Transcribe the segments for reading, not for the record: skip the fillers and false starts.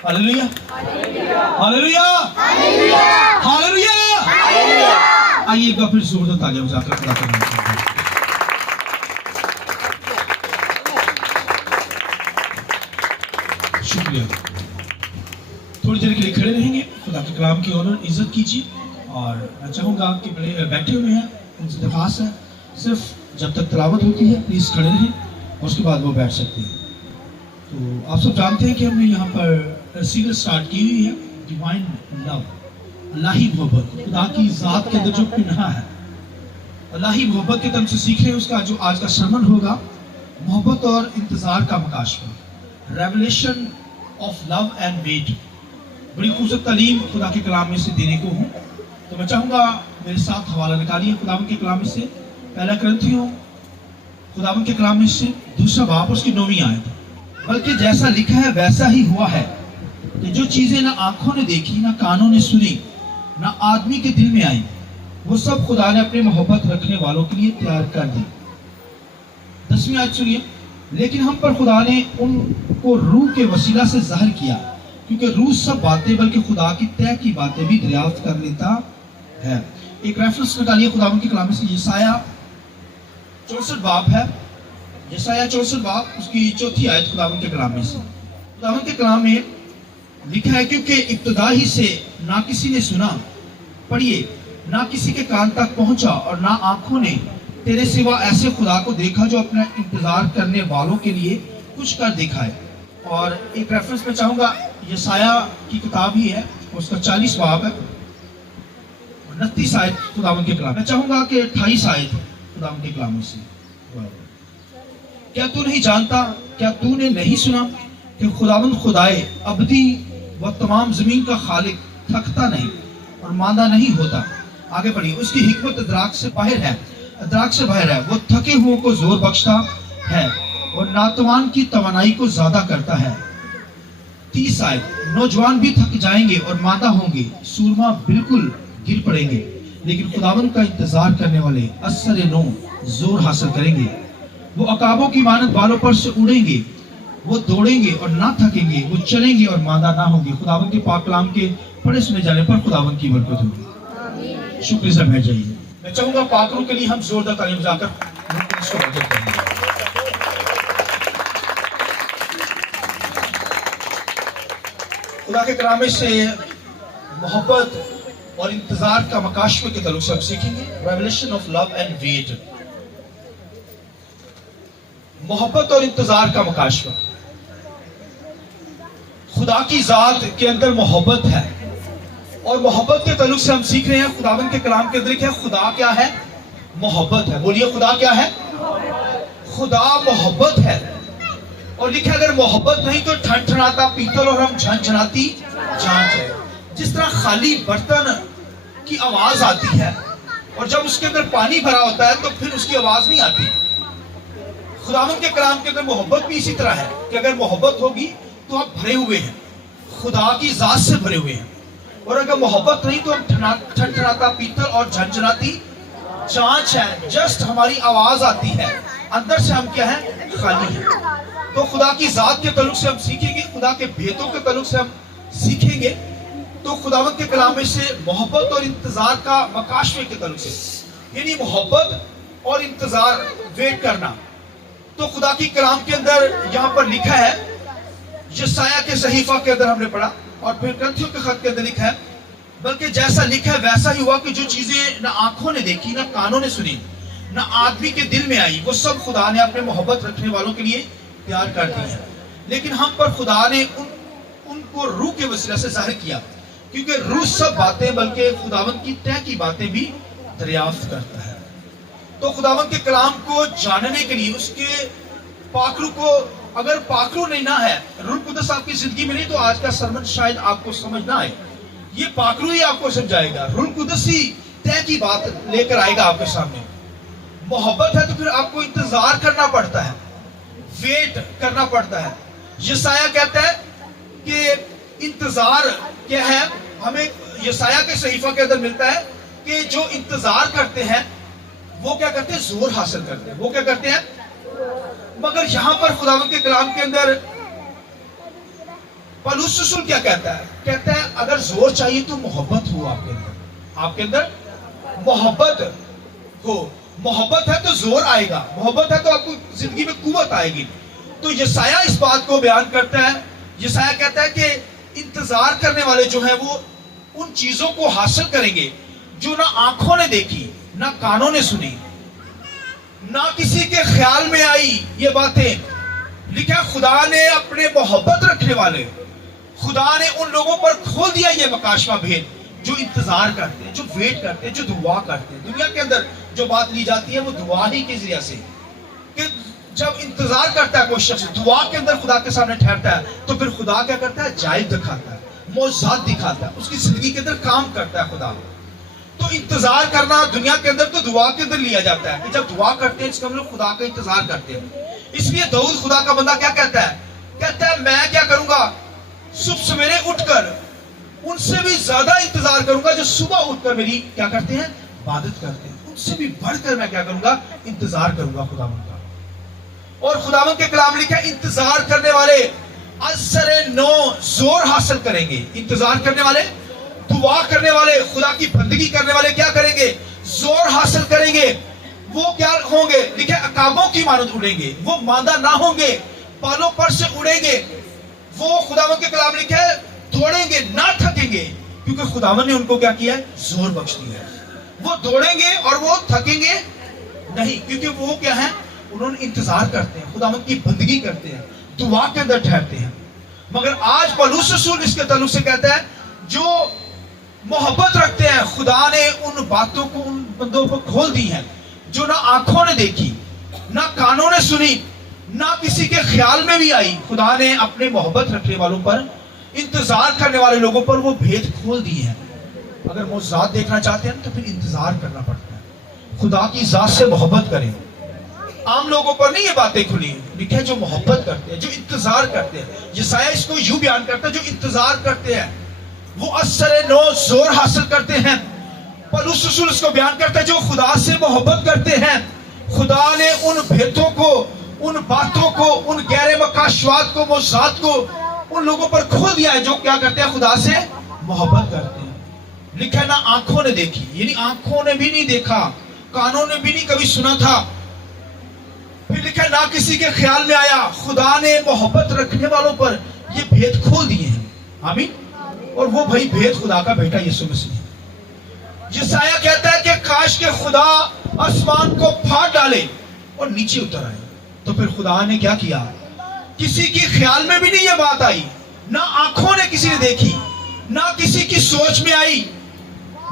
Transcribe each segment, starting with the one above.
Hallelujah, hallelujah, hallelujah. आइए एक बार फिर जोरदार तालियां बजाकर खुदा का नाम करें। शुक्रिया। थोड़ी देर के लिए खड़े रहेंगे, खुदा के कलाम की ऑनर इज्जत कीजिए। और मैं चाहूँगा कि बड़े बैठे हुए हैं, उनसे दरख्वास्त है सिर्फ जब तक तिलावत होती है प्लीज़ खड़े रहें और उसके बाद वो बैठ सकते हैं। तो आप सब जानते हैं कि हमने यहाँ पर सीरीज स्टार्ट की हुई है डिवाइन लव, अल्लाही मोहब्बत, खुदा की ज़ात के अंदर जो पिन्हा है, अल्लाही मोहब्बत के तरफ से सीख रहे हैं। उसका जो आज का सरमन होगा मोहब्बत और इंतज़ार का मकाशफा, revelation of love and wait. बड़ी खूबसूरत तालीम खुदा के कलाम में से देने को हूँ। तो मैं चाहूँगा मेरे साथ हवाला निकालिए खुदावंद के कलाम में से, पहला करंथियों खुदावंद के कलाम में से 2 बाब उसकी 9वीं आयत। बल्कि जैसा लिखा है वैसा ही हुआ है कि जो चीजें ना आंखों ने देखी, ना कानों ने सुनी, ना आदमी के दिल में आई, वो सब खुदा ने अपने मोहब्बत रखने वालों के लिए तैयार कर दी। 10वीं आयत सुनिए। लेकिन हम पर खुदा ने उनको रूह के वसीला से ज़ाहिर किया, क्योंकि रूह सब बातें बल्कि खुदा की तय की बातें भी दरियाफ्त कर लेता है। एक रेफरेंस निकालिए खुदावंद के कलाम में से, यशाया 64 बाब है, यशाया 64 बाब उसकी 4थी आयत खुदावंद के कलाम में से। खुदावंद के कलाम में लिखा है, क्योंकि इब्तदा ही से ना किसी ने सुना, पढ़िए, ना किसी के कान तक पहुंचा और ना आंखों ने तेरे सिवा ऐसे खुदा को देखा जो अपना इंतजार करने वालों के लिए कुछ कर दिखाए। और एक रेफरेंस में चाहूंगा, यशाया की किताब ही है, उसका 40 बाब है, 29 आयत खुदावंद के कलाम। मैं चाहूंगा कि 28 आयत खुदावंद के कलाम में से। क्या तू नहीं जानता, क्या तूने नहीं सुना कि खुदावंद खुदाए अबदी व तमाम जमीन का खालिक थकता नहीं और मांदा नहीं होता। आगे बढ़िए। उसकी हिकमत अदराक से बाहर है, अदराक से बाहर है। वो थके हुओं को जोर बख्शता है और नातवान की तवानाई को ज्यादा करता है। 30 आयत। नौजवान भी थक जाएंगे और मादा होंगे, सूरमा बिल्कुल गिर पड़ेंगे, लेकिन खुदावंद का इंतजार करने वाले असर नो जोर हासिल करेंगे। वो अकाबों की मानद बालों पर से उड़ेंगे, वो दौड़ेंगे और ना थकेंगे, वो चलेंगे और मादा ना होंगे। खुदावंद के पाक कलाम के पढ़े सुने जाने पर खुदावंद की बरकत होगी। शुक्र से बैठ जाइए। मैं चाहूंगा पाकरों के लिए हम जोरदार तालियां बजाकर इसको बरकत करेंगे। खुदा के कलाम में से मोहब्बत और इंतजार का मकाशफे के ताल्लुक से हम सीखेंगे, revelation of love and wait. मोहब्बत और इंतजार का मकाशफा। खुदा की जात के अंदर मोहब्बत है और मोहब्बत के ताल्लुक से हम सीख रहे हैं खुदावंद के कलाम के अंदर क्या, खुदा क्या है, मोहब्बत है। बोलिए खुदा क्या है, खुदा मोहब्बत है। और लिखा अगर मोहब्बत नहीं तो ठनठनाता पीतल और हम झनझनाती जांच है। जिस तरह खाली बर्तन की आवाज आती है और जब उसके अंदर पानी भरा होता है तो फिर उसकी आवाज नहीं आती, खुदावंद के कलाम के अंदर मोहब्बत भी इसी तरह है कि अगर मोहब्बत होगी तो आप भरे हुए हैं, खुदा की जात से भरे हुए हैं। और अगर मोहब्बत नहीं तो हम ठनठनाता पीतल और झनझनाती जांच है, जस्ट हमारी आवाज आती है, अंदर से हम क्या है, खाली है। तो खुदा की जात के ताल्लुक से हम सीखेंगे, खुदा के भेदों के ताल्लुक से हम सीखेंगे। तो खुदावंद के कलाम में से मोहब्बत और इंतजार का मकाशफे के ताल्लुक से, यानी मोहब्बत और इंतजार, वेट करना। तो खुदा की कलाम के अंदर यहाँ पर लिखा है, यशाया के सहीफा के अंदर हमने पढ़ा और फिर करंथियों के खत के अंदर लिखा है, बल्कि जैसा लिखा है वैसा ही हुआ कि जो चीजें ना आंखों ने देखी, ना कानों ने सुनी, ना आदमी के दिल में आई, वो सब खुदा ने अपने मोहब्बत रखने वालों के लिए तैयार कर दी है। लेकिन हम पर खुदा ने उनको रूह के वसीला से जाहिर किया, क्योंकि रूह सब बातें बल्कि खुदावंद की तय की बातें भी दरियाफ्त करता है। तो खुदावंद के कलाम को जानने के लिए, उसके पाखरू को, अगर पाखरू नहीं ना है, रूह कुदस आपकी जिंदगी में नहीं, तो आज का सरमन शायद आपको समझ ना आए। ये पाखरू ही आपको समझाएगा, रूह कुदस ही तय की बात लेकर आएगा आपके सामने। मोहब्बत है तो फिर आपको इंतजार करना पड़ता है, वेट करना पड़ता है। यशाया कहता है कि इंतजार क्या है, हमें यशाया के सहीफा के अंदर मिलता है कि जो इंतजार करते हैं वो क्या करते हैं, जोर हासिल करते हैं। वो क्या करते हैं, मगर यहां पर खुदावंद के कलाम के अंदर पौलुस रसूल क्या कहता है? कहता है अगर जोर चाहिए तो मोहब्बत हो आपके अंदर मोहब्बत हो। मोहब्बत है तो जोर आएगा, मोहब्बत है तो आपको जिंदगी में कुव्वत आएगी। तो यशायाह इस बात को बयान करता है। यशायाह कहता है कि इंतजार करने वाले जो है वो उन चीजों को हासिल करेंगे जो ना आंखों ने देखी, ना कानों ने सुनी, ना किसी के ख्याल में आई ये बातें। लिखा खुदा ने अपने मोहब्बत रखने वाले, खुदा ने उन लोगों पर खोल दिया ये मकाशवा भेद जो इंतजार करते हैं, जो वेट करते हैं, जो दुआ करते हैं। दुनिया के अंदर जो बात ली जाती है वो दुआ ही के जरिए से, कि जब इंतजार करता है कोई शख्स, दुआ के अंदर खुदा के सामने ठहरता है, तो फिर खुदा क्या करता है? जायब दिखाता है, मौजूद दिखाता है, उसकी जिंदगी के अंदर काम करता है खुदा। तो इंतजार करना दुनिया के अंदर तो दुआ के अंदर लिया जाता है कि जब दुआ करते हैं इसका हम लोग खुदा का इंतजार करते हैं। इसलिए दाऊद खुदा का बंदा क्या कहता है? कहता है मैं क्या करूंगा? सुबह सवेरे उठकर उनसे भी ज्यादा इंतजार करूंगा जो सुबह उठकर मेरी क्या करते हैं? इबादत करते हैं। उनसे भी बढ़कर मैं क्या करूंगा? इंतजार करूंगा खुदावंद का। और खुदावंद के कलाम लिखा है इंतजार करने वाले असरे नो जोर हासिल करेंगे। इंतजार करने वाले, दुआ करने वाले, खुदा की बंदगी करने वाले क्या करेंगे? जोर हासिल करेंगे। वो क्या होंगे? लिखे अकाबों की मानद उड़ेंगे, वो मांदा ना होंगे, पालों पर से उड़ेंगे। वो खुदावंद के कलाम लिखे है दौड़ेंगे ना थकेंगे, क्योंकि खुदावंद ने उनको क्या किया है? जोर बख्श दिया है। वो दौड़ेंगे और वो थकेंगे नहीं, क्योंकि वो क्या है? उन्होंने इंतजार करते हैं, खुदावंद की बंदगी करते हैं, दुआ के अंदर ठहरते हैं। मगर आज पौलुस रसूल इसके ताल्लुक से कहता है जो मोहब्बत रखते हैं, खुदा ने उन बातों को उन बंदों को खोल दी है जो ना आंखों ने देखी, ना कानों ने सुनी, ना किसी के ख्याल में भी आई। खुदा ने अपने मोहब्बत रखने वालों पर, इंतजार करने वाले लोगों पर वो भेद खोल दिए हैं। अगर मौजूद देखना चाहते हैं तो फिर इंतजार करना पड़ता है। खुदा की जात से मोहब्बत करें। आम लोगों पर नहीं ये बातें खुली, लिखे जो मोहब्बत करते हैं, जो इंतजार करते हैं। यशायाह इसको यूं बयान करता है जो इंतजार करते हैं वो असरे नो जोर हासिल करते हैं। पौलुस रसूल इसको बयान करता है जो खुदा से मोहब्बत करते हैं। खुदा ने उन भेदों को, उन बातों को, उन गहरे मकाशवात को, मौजूद को उन लोगों पर खोल दिया है जो क्या करते हैं? खुदा से मोहब्बत करते हैं। लिखा ना आंखों ने देखी, यानी आंखों ने भी नहीं देखा, कानों ने भी नहीं कभी सुना था। फिर लिखा ना किसी के ख्याल में आया। खुदा ने मोहब्बत रखने वालों पर ये भेद खोल दिए हैं। आमीन। और वो भाई भेद खुदा का बेटा यीशु मसीह है। यशायाह कहता है कि काश के खुदा आसमान को फाड़ डाले और नीचे उतर आए। तो फिर खुदा ने क्या किया? किसी की ख्याल में भी नहीं ये बात आई, ना आंखों ने किसी ने देखी, ना किसी की सोच में आई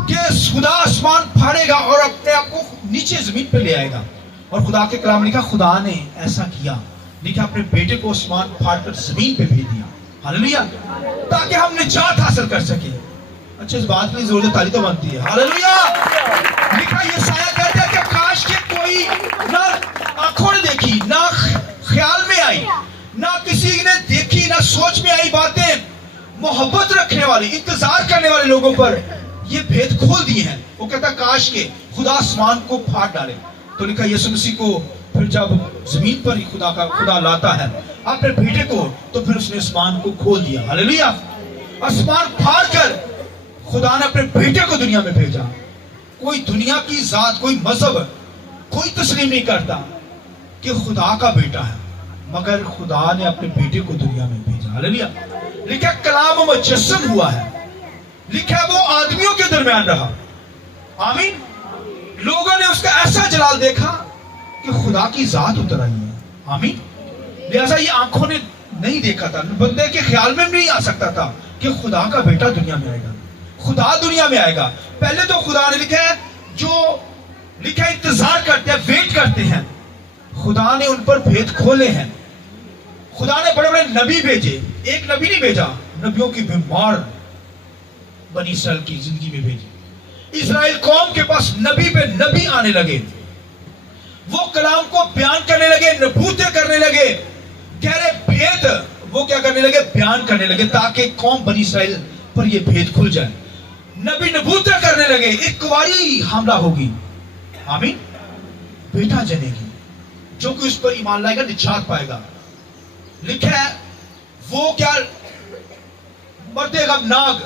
कि खुदा आसमान फाड़ेगा और अपने आप को नीचे जमीन पर ले आएगा। और खुदा के कलाम लिखा खुदा ने ऐसा किया, लिखा अपने बेटे को आसमान फाड़कर जमीन पे भेज दिया। हालेलुया, ताकि हम निजात हासिल कर सके। अच्छा, इस बात के लिए जोरदार ताली तो बनती है। हालेलुया। लिखा यशायाह कहता है कि काश के कोई ना आंखों ने देखी, ना ख्याल में आई, ना किसी ने देखी, ना सोच में आई बातें, मोहब्बत रखने वाले, इंतजार करने वाले लोगों पर ये भेद खोल दिए हैं। वो कहता काश के खुदा आसमान को फाड़ डाले। तो लिखा यीशु मसीह को फिर जब जमीन पर ही खुदा लाता है अपने बेटे को, तो फिर उसने आसमान को खोल दिया। हालेलुया। आसमान फाड़ कर खुदा ने अपने बेटे को दुनिया में भेजा। कोई दुनिया की जात, कोई मजहब, कोई तस्लीम नहीं करता कि खुदा का बेटा है, मगर खुदा ने अपने बेटे को दुनिया में भेजा। हालेलुया। लिखा कलाम मुजस्सम हुआ है, लिखा वो आदमियों के दरमियान रहा। आमीन। लोगों ने उसका ऐसा जलाल देखा कि खुदा की जात उतर आई है। आमीन। लिहाजा ये आंखों ने नहीं देखा था, बंदे के ख्याल में नहीं आ सकता था कि खुदा का बेटा दुनिया में आएगा, खुदा दुनिया में आएगा। पहले तो खुदा ने लिखा है जो लिखा इंतजार करते हैं, वेट करते हैं, खुदा ने उन पर भेद खोले हैं। खुदा ने बड़े बड़े नबी भेजे, एक नबी नहीं भेजा, नबियों की बीमार बनी इस्राएल की जिंदगी में भेजी। इस्राएल कौम के पास नबी पे नबी आने लगे, वो कलाम को बयान करने लगे, नबूतें करने लगे, गहरे भेद वो क्या करने लगे? बयान करने लगे, ताकि कौम बनी इस्राएल पर ये भेद खुल जाए। नबी नबूतें करने लगे, एक कुंवारी हमला होगी। आमीन। बेटा जनेगी, जो कि उस पर ईमान लाएगा निजात पाएगा। लिखा है वो क्या मर्द गमनाग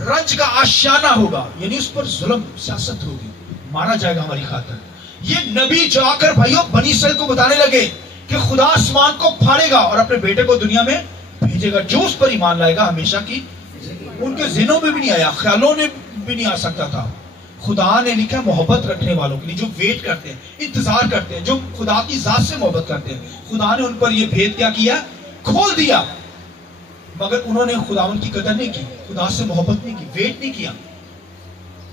रंज का आशियाना होगा, यानी उस पर जुल्म सियासत होगी, मारा जाएगा हमारी खातिर। ये नबी जाकर भाइयों बनी इसराइल को बताने लगे कि खुदा आसमान को फाड़ेगा और अपने बेटे को दुनिया में भेजेगा, जो उस पर ईमान लाएगा हमेशा की। उनके ज़हनों में भी नहीं आया, ख्यालों में भी नहीं आ सकता था। खुदा ने लिखा मोहब्बत रखने वालों के लिए, जो वेट करते हैं, इंतजार करते हैं, जो खुदा की जात से मोहब्बत करते हैं, खुदा ने उन पर यह भेद क्या किया, खोल दिया। मगर उन्होंने खुदावन की कदर नहीं की, खुदा से मोहब्बत नहीं की, वेट नहीं किया।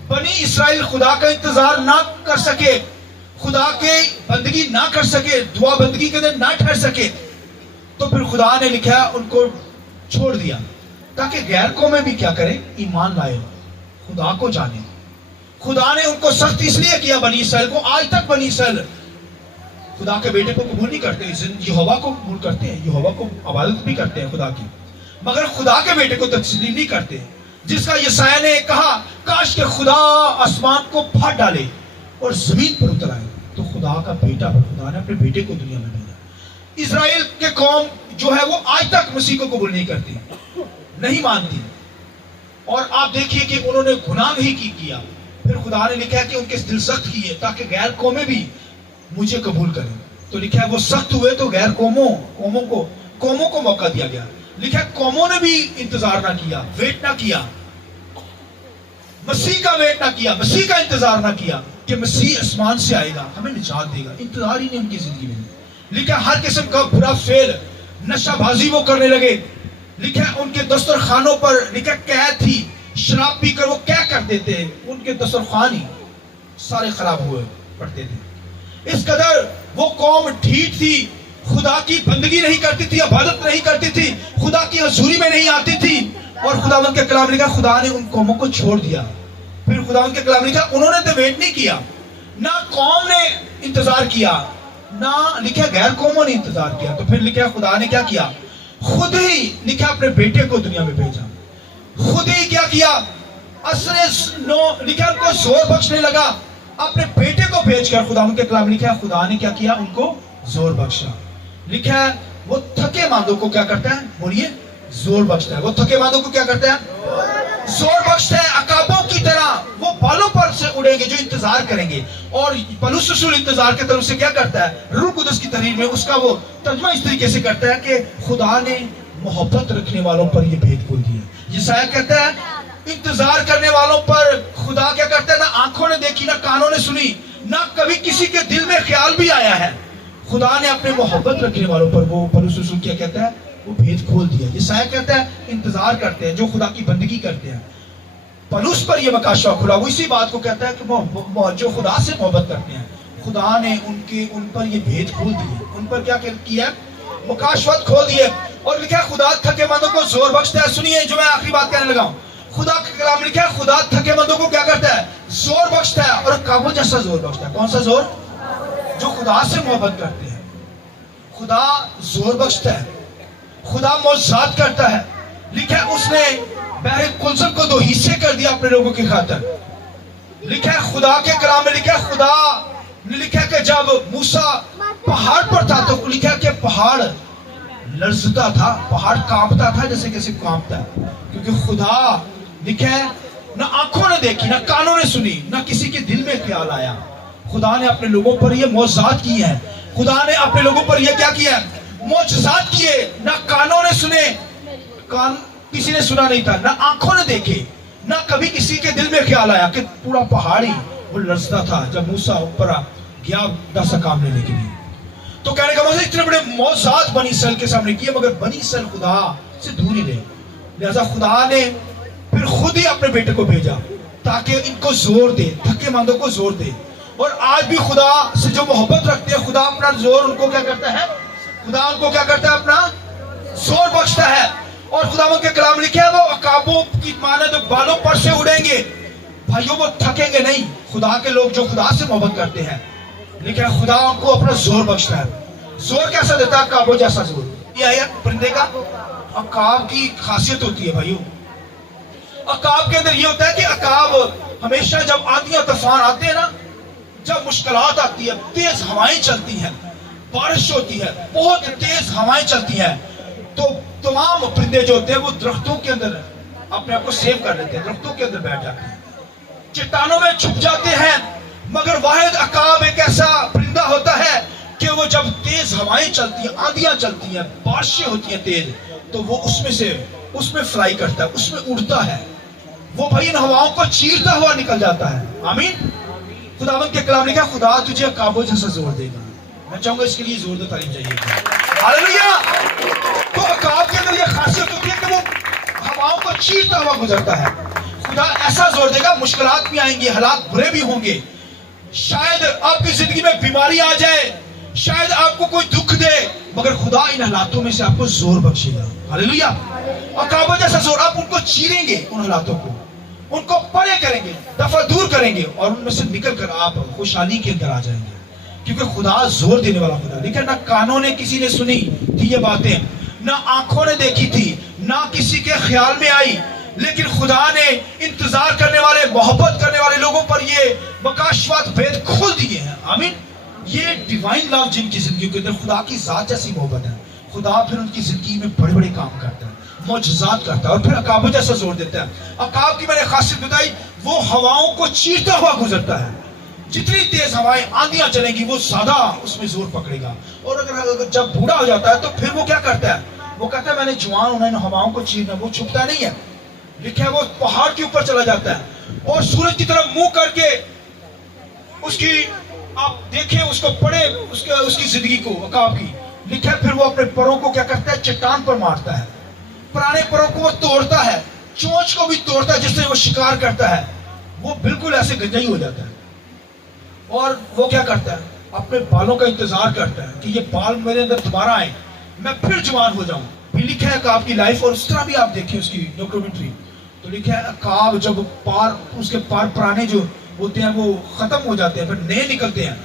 बनी इसराइल खुदा का इंतजार ना कर सके, खुदा के बंदगी ना कर सके, दुआ बंदगी के दिन ना ठहर सके, तो फिर खुदा ने लिखा उनको छोड़ दिया ताकि गैर कौमें भी क्या करें, ईमान लाए, खुदा को जाने। खुदा ने उनको सख्त इसलिए किया बनी इसराइल को। आज तक बनी इसराइल खुदा के बेटे को कबूल नहीं करते, यहोवा को कबूल करते हैं, यहोवा को इबादत भी करते हैं खुदा की, मगर खुदा के बेटे को तस्लीम नहीं करते, जिसका यसाया ने कहा काश के खुदा आसमान को फाड़ डाले और जमीन पर उतर आए। तो खुदा का बेटा, खुदा ने अपने बेटे को दुनिया में भेजा। इजराइल के कौम जो है वो आज तक मसीह को कबूल नहीं करती, नहीं मानती, और आप देखिए कि उन्होंने गुनाह ही किया। फिर खुदा ने लिखा है कि उनके दिल सख्त किए ताकि गैर कौमें भी मुझे कबूल करें। तो लिखा है वो सख्त हुए तो गैर कौमों को मौका दिया गया। लिखा है कौमों ने भी इंतजार ना किया, वेट ना किया, मसीह का वेट ना किया, मसीह का इंतजार ना किया कि मसीह आसमान से आएगा, हमें निजात देगा। इंतजार ही नहीं उनकी जिंदगी में। लिखा हर किस्म का बुरा फेल, नशाबाजी वो करने लगे। लिखा उनके दस्तरखानों पर लिखा कैद थी, शराब पीकर वो क्या कर देते हैं, उनके दस्तरखान ही सारे खराब हुए पड़ते थे। इस कदर वो कौम ढीठ थी, खुदा की बंदगी नहीं करती थी, इबादत नहीं करती थी, खुदा की हजूरी में नहीं आती थी। और खुदावंद के कलाम लिखा खुदा ने उन कौमों को छोड़ दिया। फिर खुदावंद के कलाम लिखा उन्होंने तो वेट नहीं किया, ना कौम ने इंतजार किया, ना लिखा गैर कौमों ने इंतजार किया। तो फिर लिखा खुदा ने क्या किया, खुद ही लिखा अपने बेटे को दुनिया में भेजा। खुद ही क्या किया, असरे लिखा उनको जोर बख्शने लगा, अपने बेटे को भेजकर। खुदावंद के कलाम लिखा खुदा ने क्या किया, उनको जोर बख्शा। लिखा है वो थके मांदों को क्या करता है, बोलिए, जोर बख्शता है। वो थके मांदों को क्या करता है, जोर बख्शता है। अकाबों की तरह वो बालों पर से उड़ेंगे जो इंतजार करेंगे। और पौलुस रसूल इंतजार की तरफ से क्या करता है, रूह कुदस की तहरीर में उसका वो तर्जुमा इस तरीके से करता है कि खुदा ने मोहब्बत रखने वालों पर ये भेद खोल दिया। यशायाह कहता है इंतजार करने वालों पर खुदा क्या करता है, ना आंखों ने देखी, ना कानों ने सुनी, ना कभी किसी के दिल में ख्याल भी आया है, खुदा ने अपने मोहब्बत रखने वालों पर वो पौलुस रसूल क्या कहता है, वो भेद खोल दिया। यशायाह कहता है इंतजार करते हैं जो खुदा की बंदगी करते हैं। पौलुस पर ये मकाशा खुला, वो इसी बात को कहता है कि जो खुदा से मोहब्बत करते हैं, खुदा ने उन पर ये भेद खोल दिए, उन पर क्या किया, मुकाशवत खोल दिए। और लिखा है खुदा थकेमंदों को जोर बख्शता है। सुनिए जो मैं आखिरी बात कहने लगा हूं, खुदा का कलाम लिखा है खुदा थकेमंदों को क्या करता है, जोर बख्शता है, और काबू जैसा जोर बख्शता है। कौन सा जोर, जो खुदा से मोहब्बत करते हैं, खुदा जोर बख्शता है, खुदा मौजूद करता है। लिखा है उसने बहरे कुलसम को दो हिस्से कर दिया अपने लोगों की खातिर। लिखा है खुदा के कलाम में, लिखा है खुदा ने लिखा है कि जब मूसा पहाड़ पर था तो लिखा है कि पहाड़ लर्जता था, पहाड़ कांपता था जैसे कैसे कांपता है, क्योंकि खुदा लिखा है ना आंखों ने देखी, ना कानों ने सुनी, ना किसी के दिल में ख्याल आया। खुदा ने अपने लोगों पर ये मौजूद किए हैं, खुदा ने अपने लोगों पर ये क्या किया है, मौजूद किए। ना कानों ने सुने, कान किसी ने सुना नहीं था, ना आंखों ने देखे, ना कभी किसी के दिल में ख्याल आया कि पूरा पहाड़ी वो लर्जता था जब मूसा ऊपर गया दस काम लेने के लिए। तो कहने का मतलब इतने बड़े मौजूद बनी इसराइल के सामने किए, मगर बनी इसराइल खुदा से दूर ही रहे। लिहाजा खुदा ने फिर खुद ही अपने बेटे को भेजा ताकि इनको जोर दे, थके मंदों को जोर दे। और आज भी खुदा से जो मोहब्बत रखते हैं, खुदा अपना जोर उनको क्या करता है, खुदा उनको क्या करता है, अपना जोर बख्शता है। और खुदा के कलाम लिखे है वो अकाबों की माने जो बालों पर से उड़ेंगे, भाइयों वो थकेंगे नहीं। खुदा के लोग जो खुदा से मोहब्बत करते हैं, लेकिन खुदा उनको अपना जोर बख्शता है। जोर कैसा देता है, अकाबों जैसा जोर। ये है परिंदे का अकाब की खासियत होती है भाइयों। अकाब के अंदर ये होता है कि अकाब हमेशा जब आंधियां तूफान आते हैं ना, जब मुश्किलात आती है, तेज हवाएं चलती हैं, बारिश होती है, बहुत तेज हवाएं चलती हैं, तो तमाम پرندے جو ہوتے ہیں وہ درختوں کے اندر اپنے آپ کو سیو کر لیتے ہیں, درختوں کے اندر بیٹھ جاتے ہیں, چٹانوں میں چھپ جاتے ہیں. مگر واحد عقاب ایک ایسا پرندہ ہوتا ہے کہ وہ جب تیز ہوائیں چلتی ہیں, آندیاں چلتی ہیں, بارشیں ہوتی ہیں تیز, تو وہ اس میں فلائی کرتا ہے, اس میں اڑتا ہے. وہ بھائی ان ہواؤں کو چیرتا ہوا نکل جاتا ہے. آمین. خداوند کے کلام نے کہا خدا تجھے عقابوں جیسا زور دے گا. میں چاہوں گا اس کے لیے زوردار تعلیم چاہیے. ہاللیلویہ. تو عقاب کے اندر یہ خاصیت ہوتی ہے کہ وہ ہواؤں کو چیرتا ہوا گزرتا ہے. خدا ایسا زور دے گا, مشکلات بھی آئیں گے, حالات برے بھی ہوں گے, شاید آپ کی زندگی میں بیماری آ جائے, شاید آپ کو کوئی دکھ دے, مگر خدا ان حالاتوں میں سے آپ کو زور بخشے گا. ہاللیلویہ. عقابوں جیسا زور, آپ ان کو چیریں گے, ان حالاتوں کو ان کو پرے کریں گے, دفع دور کریں گے, اور ان میں سے نکل کر آپ خوشحالی کے اندر آ جائیں گے, کیونکہ خدا زور دینے والا خدا. لیکن نہ کانوں نے کسی نے سنی تھی یہ باتیں, نہ آنکھوں نے دیکھی تھی, نہ کسی کے خیال میں آئی, لیکن خدا نے انتظار کرنے والے, محبت کرنے والے لوگوں پر یہ مکاشفات بھید کھول دیے ہیں. آمین. یہ ڈیوائن لو جن کی زندگی کے اندر خدا کی ذات جیسی محبت ہے, خدا پھر ان کی زندگی میں بڑے بڑے کام کرتا ہے, معجزات کرتا ہے, اور پھر عقابوں جیسا زور دیتا ہے. عقاب کی میں نے خاصیت بتائی, وہ ہواؤں کو چیرتا ہوا گزرتا ہے. جتنی تیز ہوائیں آندیاں چلیں گی وہ زیادہ اس میں زور پکڑے گا. اور اگر جب بوڑھا ہو جاتا ہے تو پھر وہ کیا کرتا ہے, وہ کہتا ہے میں نے جوان ہونا ہے, ہواؤں کو چیرنا. وہ چھپتا نہیں ہے, لکھا ہے وہ پہاڑ کے اوپر چلا جاتا ہے اور سورج کی طرف منہ کر کے اس کی آپ دیکھیں, اس کو پڑھے اس کی زندگی کو عقاب کی, لکھا ہے پھر وہ اپنے پروں کو کیا کرتا ہے, چٹان پر مارتا ہے. پرانے پروں کو وہ توڑتا ہے, چونچ کو بھی توڑتا ہے جس سے وہ شکار کرتا ہے. وہ بالکل ایسے گنجائی ہو جاتا ہے, اور وہ کیا کرتا ہے, اپنے بالوں کا انتظار کرتا ہے کہ یہ بال میرے اندر دوبارہ آئے, میں پھر جوان ہو جاؤں. بھی لکھا ہے عقاب کی لائف, اور اس طرح بھی آپ دیکھیں اس کی ڈاکومنٹری, تو لکھا ہے عقاب جب اس کے پار پرانے جو ہوتے ہیں وہ ختم ہو جاتے ہیں, پھر نئے نکلتے ہیں,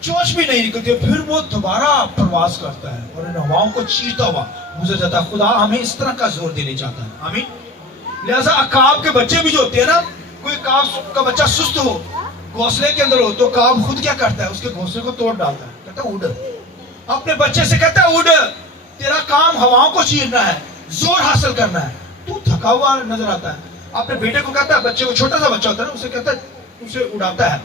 چونچ بھی نہیں نکلتی, پھر وہ دوبارہ پرواز کرتا ہے اور ان ہواؤں کو چیرتا ہوا گزر جاتا ہے. خدا ہمیں اس طرح کا زور دینے چاہتا ہے. آمین. لہذا عقاب کے بچے بھی جو ہوتے ہیں نا, کوئی عقاب کا بچہ سست ہو, گھونسلے کے اندر ہو, تو عقاب خود کیا کرتا ہے, اس کے گھونسلے کو توڑ ڈالتا ہے, کہتا ہے اڑ. اپنے بچے سے کہتا ہے اڑ, تیرا کام ہواؤں کو چیرنا ہے, زور حاصل کرنا ہے, تو تھکا ہوا نظر آتا ہے. اپنے بیٹے کو کہتا ہے, بچے کو, چھوٹا سا بچہ ہوتا ہے نا, اسے کہتا ہے, اسے اڑاتا ہے,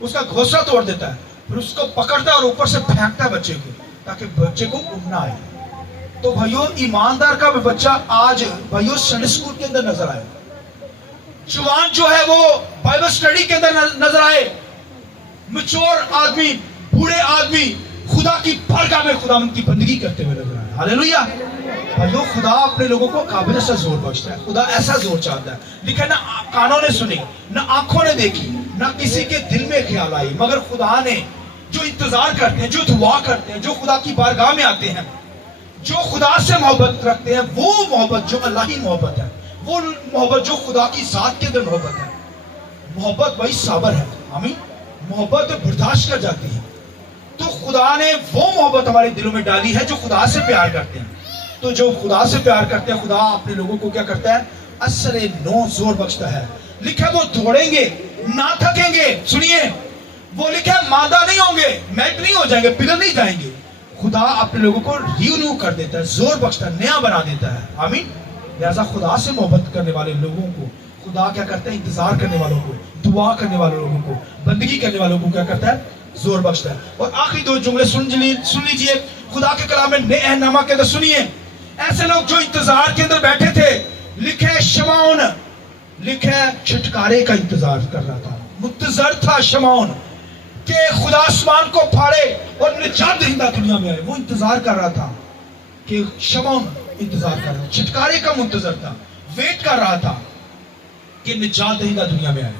اس کا گھونسلہ توڑ دیتا ہے, پھر اس کو پکڑتا ہے اور اوپر سے پھینکتا ہے بچے کو, تاکہ بچے کو اڑنا آئے. تو بھائیو ایماندار کا بھی بچہ آج بھائیو سنڈے اسکول کے اندر نظر آئے, جوان جو ہے وہ بائبل اسٹڈی کے اندر نظر آئے, میچور آدمی, بوڑھے آدمی خدا کی بارگاہ میں خدا کی بندگی کرتے ہوئے نظر آئے. ہاللیلویہ. بھائیو خدا اپنے لوگوں کو قابل ایسا زور بخشتا ہے, خدا ایسا زور چاہتا ہے. لیکن نہ کانوں نے سنی, نہ آنکھوں نے دیکھی, نہ کسی کے دل میں خیال آئی, مگر خدا نے جو انتظار کرتے ہیں, جو دعا کرتے ہیں, جو خدا کی بارگاہ میں آتے ہیں, جو خدا سے محبت رکھتے ہیں, وہ محبت جو الہی محبت ہے, وہ محبت جو خدا کی ذات کے اندر محبت ہے, محبت بھائی صبر ہے. آمین. محبت برداشت کر جاتی ہے. تو خدا نے وہ محبت ہمارے دلوں میں ڈالی ہے جو خدا سے پیار کرتے ہیں. تو جو خدا سے پیار کرتے ہیں, خدا اپنے لوگوں کو کیا کرتا ہے, اثر نو زور بخشتا ہے. لکھا وہ دوڑیں گے, نہ تھکیں گے. سنیے, وہ لکھا مادہ نہیں ہوں گے, میٹ نہیں ہو جائیں گے, پگھل نہیں جائیں گے. خدا اپنے لوگوں کو ریونیو کر دیتا ہے, زور بخشتا ہے, نیا بنا دیتا ہے. آمین. لہذا خدا سے محبت کرنے والے لوگوں کو خدا کیا کرتا ہے, انتظار کرنے والوں کو, دعا کرنے والے لوگوں کو, بندگی کرنے والوں کو کیا کرتا ہے, زور بخشتا ہے. اور آخری دو جملے سن لیجئے خدا کے کلام میں نئے اہنامہ کے اندر. سنیے, ایسے لوگ جو انتظار کے اندر بیٹھے تھے, لکھے شمعون, لکھے چھٹکارے کا انتظار کر رہا تھا, منتظر تھا شمعون کہ خدا آسمان کو پھاڑے اور نجات دہندہ دنیا میں آئے. وہ انتظار کر رہا تھا کہ شمعون انتظار کر رہا تھا, چھٹکارے کا منتظر تھا, ویٹ کر رہا تھا کہ نجات دہندہ دنیا میں آئے.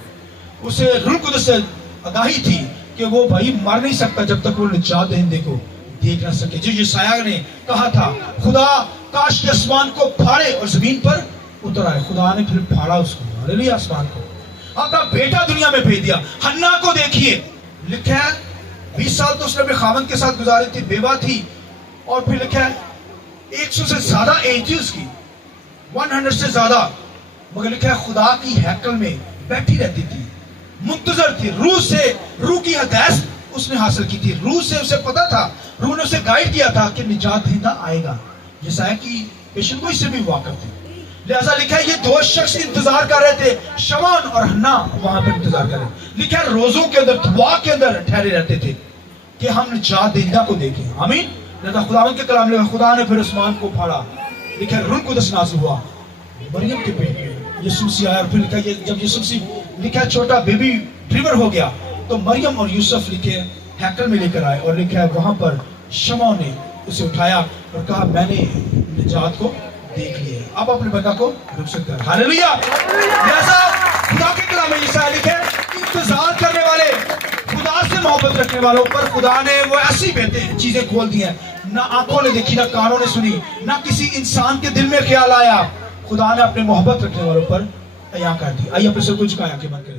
اسے روح القدس سے آگاہی تھی کہ وہ بھائی مر نہیں سکتا جب تک وہ نجات دہندے کو دیکھ نہ سکے. جو یسایہ نے کہا تھا, خدا کاش کے آسمان کو پھاڑے اور زمین پر اتر آئے. خدا نے پھر پھاڑا اس کو, ہاللیلویہ, آسمان کو, اپنا بیٹا دنیا میں بھیج دیا. حنا کو دیکھیے, لکھا ہے 20 سال تو اس نے اپنے خاوند کے ساتھ گزارے تھی, بیوہ تھی, اور پھر لکھا ہے 100 سے زیادہ ایج تھی اس کی, 100 سے زیادہ, مگر لکھا ہے خدا کی ہیکل میں بیٹھی رہتی تھی, منتظر تھی. روح کی ہدایت اس نے حاصل کی تھی, روح سے اسے پتا تھا, روح نے اسے گائیڈ کیا تھا کہ نجات دہندہ آئے گا. یسایہ کی پیشن گوئی سے بھی واقف تھے. لہذا لکھا ہے یہ دو شخص انتظار کر رہے تھے, شمعون اور حنا وہاں پر انتظار کر رہے تھے. لکھا ہے روزوں کے اندر, دعا کے اندر ٹھہرے رہتے تھے کہ ہم نجات دہندہ کو دیکھیں. آمین. لہذا خداوند کے کلام لے خدا نے پھر آسمان کو پھاڑا. لکھا ہے روح القدس نازل ہوا مریم کے پیٹ میں, یسوع مسیح آیا. اور پھر لکھا ہے جب یسوع مسیح لکھا ہے چھوٹا بیبی ڈریور ہو گیا تو مریم اور یوسف لکھے ہیکل میں لے کر آئے, اور لکھا ہے وہاں پر شمعون نے اسے اٹھایا اور کہا میں نے نجات کو دیکھ لیا, اب اپنے بندہ کو رک سکتا ہے. ہاللیلویا. لہذا خدا کے کلام میں یہ لکھا ہے انتظار کرنے والے, خدا سے محبت رکھنے والوں پر خدا نے وہ ایسی بہترین چیزیں کھول دی ہیں, نہ آنکھوں نے دیکھی, نہ کانوں نے سنی, نہ کسی انسان کے دل میں خیال آیا. خدا نے اپنے محبت رکھنے والوں پر عطا کر دی. آئیے اپنے سر کو جھکایا کہ من کرے.